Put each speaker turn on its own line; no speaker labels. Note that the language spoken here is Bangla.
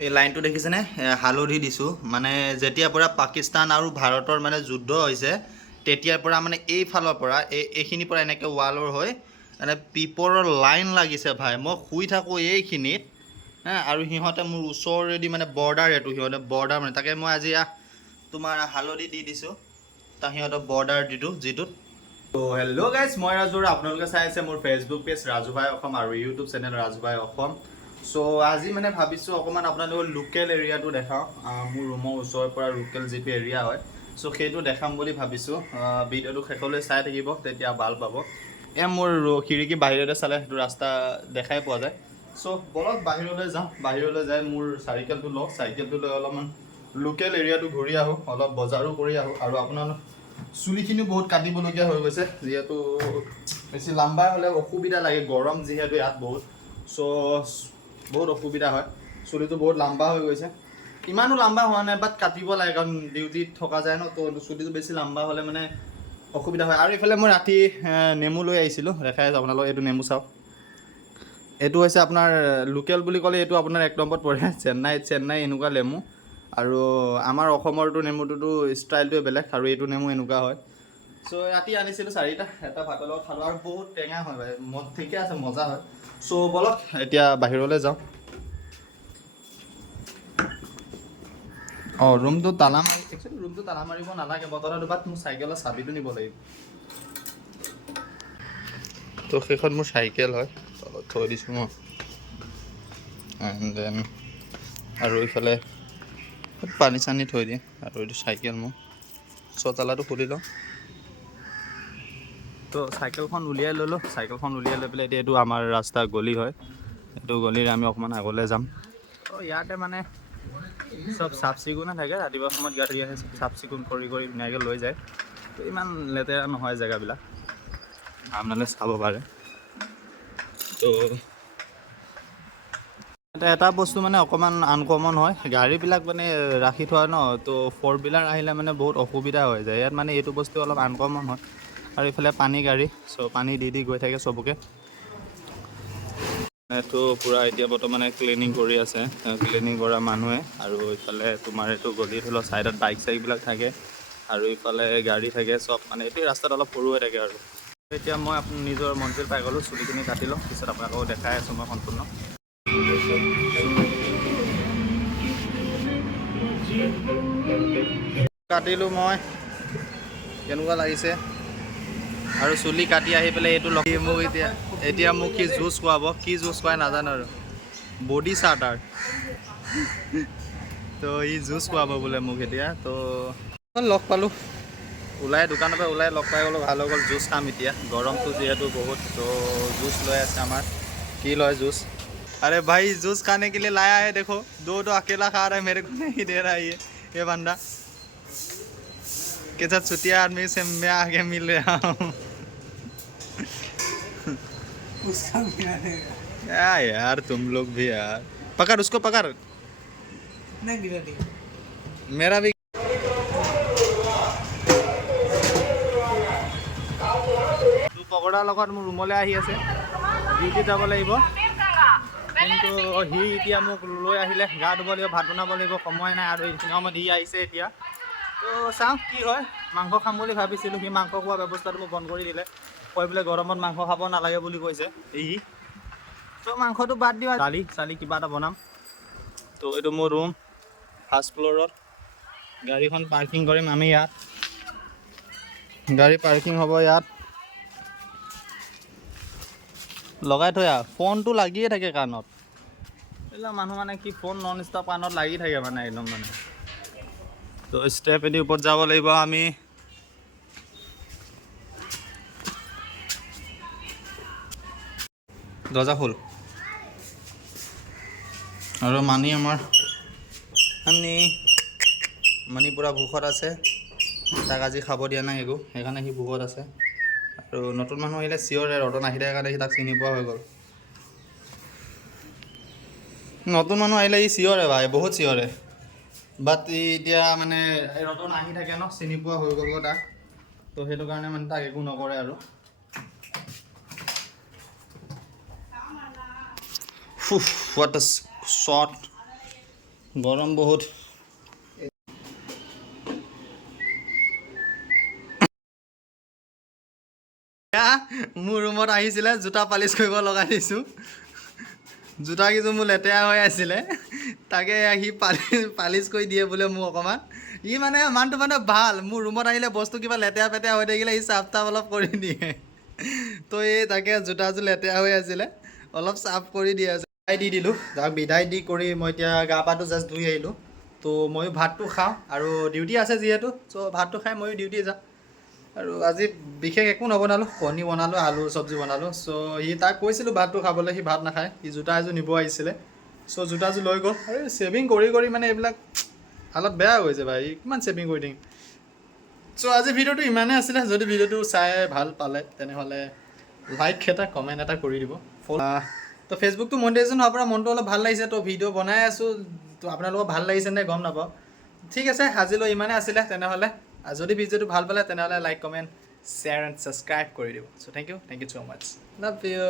এই লাইনটো দেখিছেনে? হালধি দিছোঁ। মানে যেতিয়াৰ পৰা পাকিস্তান আৰু ভাৰতৰ মানে যুদ্ধ হৈছে, তেতিয়াৰ পৰা মানে এইফালৰ পৰা এই এইখিনিৰ পৰা এনেকৈ ৱালৰ হৈ মানে পিপৰৰ লাইন লাগিছে ভাই। মই শুই থাকোঁ এইখিনিত, হা, আৰু সিহঁতে মোৰ ওচৰেদি মানে বৰ্ডাৰ এইটো, সিহঁতে বৰ্ডাৰ মানে তাকে মই আজি তোমাৰ হালধি দি দিছোঁ। তাৰ সিহঁতৰ বৰ্ডাৰ দিটো যিটোত। ত' হেল্ল' গাইজ, মই ৰাজু আৰু আপোনালোকে চাই আছে মোৰ ফেচবুক পেজ ৰাজু ভাই অসম আৰু ইউটিউব চেনেল ৰাজু ভাই অসম। চ' আজি মানে ভাবিছোঁ অকণমান আপোনালোকৰ লোকেল এৰিয়াটো দেখাওঁ। মোৰ ৰুমৰ ওচৰৰ পৰা লোকেল যিটো এৰিয়া হয়। চ' সেইটো দেখাম বুলি ভাবিছোঁ। ভিডিঅ'টো শেষলৈ চাই থাকিব তেতিয়া ভাল পাব। এ মোৰ খিৰিকী বাহিৰতে চালে সেইটো ৰাস্তা দেখাই পোৱা যায়। চ' বলক বাহিৰলৈ যাওঁ। বাহিৰলৈ যাই মোৰ চাইকেলটো লওঁ। চাইকেলটো লৈ অলপমান লোকেল এৰিয়াটো ঘূৰি আহোঁ। অলপ বজাৰো কৰি আহোঁ। আৰু আপোনাৰ চুলিখিনিও বহুত কাটিবলগীয়া হৈ গৈছে। যিহেতু বেছি লাম্বা হ'লে অসুবিধা লাগে। গৰম যিহেতু ইয়াত বহুত। চ' বহুত অসুবিধা হয়। চুলিটো বহুত লাম্বা হৈ গৈছে। ইমানো লাম্বা হোৱা নাই বাট কাটিব লাগে কাৰণ ডিউটিত থকা যায় ন, তো চুলিটো বেছি লাম্বা হ'লে মানে অসুবিধা হয়। আৰু ইফালে মই ৰাতি নেমু লৈ আহিছিলোঁ। দেখাই আছোঁ আপোনালোকক, এইটো নেমু চাওক। এইটো হৈছে আপোনাৰ লোকেল বুলি ক'লে এইটো আপোনাৰ এক নম্বৰত পৰে। চেন্নাইত চেন্নাই এনেকুৱা নেমু। আৰু আমাৰ অসমৰটো নেমুটোতো ষ্টাইলটোৱে বেলেগ আৰু এইটো নেমু এনেকুৱা হয়। চ' ৰাতি আনিছিলোঁ চাৰিটা, এটা ভাতৰ লগত খালোঁ আৰু বহুত টেঙা হয় ভাই ম ঠিকে আছে, মজা হয়। চ' ব'লক, এতিয়া বাহিৰলৈ যাওঁ। অঁ ৰুমটো তালা মাৰি একচুৱেলি ৰুমটো তালা মাৰিব নালাগে বতৰটো বাট মোৰ চাইকেলৰ চাবিটো নিব লাগিব। তো, সেইখন মোৰ চাইকেল হয়, তলত থৈ দিছোঁ মই। এণ্ড দেন আৰু ইফালে পানী চানী থৈ দিয়ে, আৰু এইটো চাইকেল মোৰ। চতালাটো খুলি লওঁ। তো চাইকেলখন উলিয়াই ল'লোঁ। চাইকেলখন উলিয়াই লৈ পেলাই এতিয়া এইটো আমাৰ ৰাস্তা গলি হয়। এইটো গলিৰে আমি অকণমান আগলৈ যাম। তো ইয়াতে মানে চব চাফ চিকুণে থাকে। ৰাতিপুৱা সময়ত গাড়ী আহে চাফ চিকুণ কৰি কৰি ধুনীয়াকৈ লৈ যায়। তো ইমান লেতেৰা নহয় জেগাবিলাক। আপোনালোকে চাব পাৰে। তো এটা বস্তু মানে অকণমান আনকমন হয়। গাড়ীবিলাক মানে ৰাখি থোৱা ন তো ফ'ৰ হুইলাৰ আহিলে মানে বহুত অসুবিধা হৈ যায়। ইয়াত মানে এইটো বস্তু অলপ আনকমন হয়। আৰু ইফালে পানী গাড়ী চ' পানী দি দি গৈ থাকে চবকে। এইটো পূৰা এতিয়া বৰ্তমানে ক্লিনিং কৰি আছে ক্লিনিং কৰা মানুহে। আৰু ইফালে তোমাৰ এইটো গলি ধৰি লওক ছাইডত বাইক চাইকবিলাক থাকে, আৰু ইফালে গাড়ী থাকে, চব মানে এইটো ৰাস্তাত অলপ সৰু হৈ থাকে আৰু। এতিয়া মই আপুনি নিজৰ মন্দিৰ পাই গ'লোঁ, চুলিখিনি কাটি লওঁ, পিছত আপোনালোকক দেখাই আছোঁ মই সম্পূৰ্ণ। কাটিলোঁ মই। কেনেকুৱা লাগিছে? আৰু চুলি কাটি আহি পেলাই এইটো লগ মোক এতিয়া এতিয়া মোক কি জুচ খুৱাব কি জুচ খুৱাই নাজানো আৰু বডি চাৰ্টাৰ তো ই জুচ খুৱাব বোলে মোক এতিয়া তো লগ পালোঁ ওলাই দোকানৰ পৰা ওলাই লগ পাই গ'লোঁ ভাল হৈ গ'ল জুচ খাম এতিয়া গৰমটো যিহেতু বহুত তো জুচ লৈ আছে আমাৰ কি লয় জুচ अरे भाई जूस खाने के लिए लाया है देखो दो दो अकेला खा रहा है मेरे को नहीं दे रहा है ये ये बंदा के साथ छुट्टिया आदमी से मैं आगे मिल रहा हूँ
उसका मिला नहीं
क्या यार तुम लोग भी यार पकड़ उसको पकड़ नहीं गिरा नहीं मेरा भी তোৰ পকৰাৰ লগত মোৰ ৰুমলৈ আহি আছে ডিউটি যাব লাগিব কিন্তু সি এতিয়া মোক লৈ আহিলে গা ধুব লাগিব ভাত বনাব লাগিব সময় নাই আৰু এইখিনি সময়ত সি আহিছে এতিয়া তো চাওঁ কি হয় মাংস খাম বুলি ভাবিছিলোঁ সি মাংস খোৱা ব্যৱস্থাটো মোক বন্ধ কৰি দিলে। কৈ বোলে গৰমত মাংস খাব নালাগে বুলি কৈছে। ই তো মাংসটো বাদ দিওঁ। দালি চালি কিবা এটা বনাম। তো এইটো মোৰ ৰুম ফাৰ্ষ্ট ফ্ল'ৰত গাড়ীখন পাৰ্কিং কৰিম আমি ইয়াত। গাড়ী পাৰ্কিং হ'ব ইয়াত। লগাই থৈ আহ। ফোনটো লাগিয়ে থাকে কাণত। এইবিলাক মানুহ মানে কি ফোন নন ষ্টপ কাণত লাগি থাকে মানে একদম মানে। তো এদি ওপৰত যাব লাগিব আমি। দৰ্জা খোল। আৰু মানি আমাৰ মানি। মানি পূৰা ভোকত আছে। তাক আজি খাব দিয়া নাই একো। সেইকাৰণে সি ভোকত আছে। আৰু নতুন মানুহ আহিলে চিঞৰে ৰতন আহিলে কাৰণে সি তাক চিনি পোৱা হৈ গ'ল। নতুন মানুহ আহিলে ই চিঞৰে ভাই, বহুত চিঞৰে বাট এতিয়া মানে ৰতন আহি থাকে ন চিনি পোৱা হৈ গ'ল তাক। তো সেইটো কাৰণে মানে তাক একো নকৰে আৰু। হোৱাট আ শ্বট গৰম বহুত। মোৰ ৰুমত আহিছিলে জোতা পালিচ কৰিব লগাই দিছোঁ। জোতা কিছু মোৰ লেতেৰা হৈ আছিলে। তাকে সি পালি পালিচ কৰি দিয়ে বোলে মোক অকণমান ই মানে মানুহটো মানে ভাল। মোৰ ৰুমত আহিলে বস্তু কিবা লেতেৰা পেতেৰা হৈ থাকিলে সি চাফ তাফ অলপ কৰি দিয়ে। তো এই তাকে জোতাযোৰ লেতেৰা হৈ আছিলে। অলপ চাফ কৰি দিয়ে বিদায় দি দিলোঁ। তাক বিদায় দি কৰি মই এতিয়া গা পাটো জাষ্ট ধুই আহিলোঁ। তো ময়ো ভাতটো খাওঁ আৰু ডিউটি আছে যিহেতু। চ' ভাতটো খাই ময়ো ডিউটি যাওঁ। আৰু আজি বিশেষ একো নবনালোঁ। কণী বনালোঁ আলু চব্জি বনালোঁ। চ' সি তাক কৈছিলোঁ ভাতটো খাবলৈ সি ভাত নাখায়। সি জোতা এযোৰ নিব আহিছিলে। চ' জোতাযোৰ লৈ গ'ল আৰু ছেভিং কৰি কৰি মানে এইবিলাক হালত বেয়া হৈছে ভাই, কিমান ছেভিং কৰি থাকিম চ' আজি ভিডিঅ'টো ইমানেই আছিলে, যদি ভিডিঅ'টো চাই ভালো পালে, তেনেহ'লে লাইক এটা কমেণ্ট এটা কৰি দিব। তো ফেচবুকটো মনিটাইজেশ্যন হোৱাৰ পৰা মনটো অলপ ভালো লাগিছে, তো ভিডিঅ' বনাই আছোঁ, তো আপোনালোকৰ ভালো লাগিছে নে গম নাপাওঁ। ঠিক আছে আজিলৈ ইমানেই আছিলে, তেনেহ'লে যদি ভিডিঅ'টো ভালো পালে, তেনেহ'লে like comment share and subscribe কৰি দিব। চ' thank you thank you so' much love you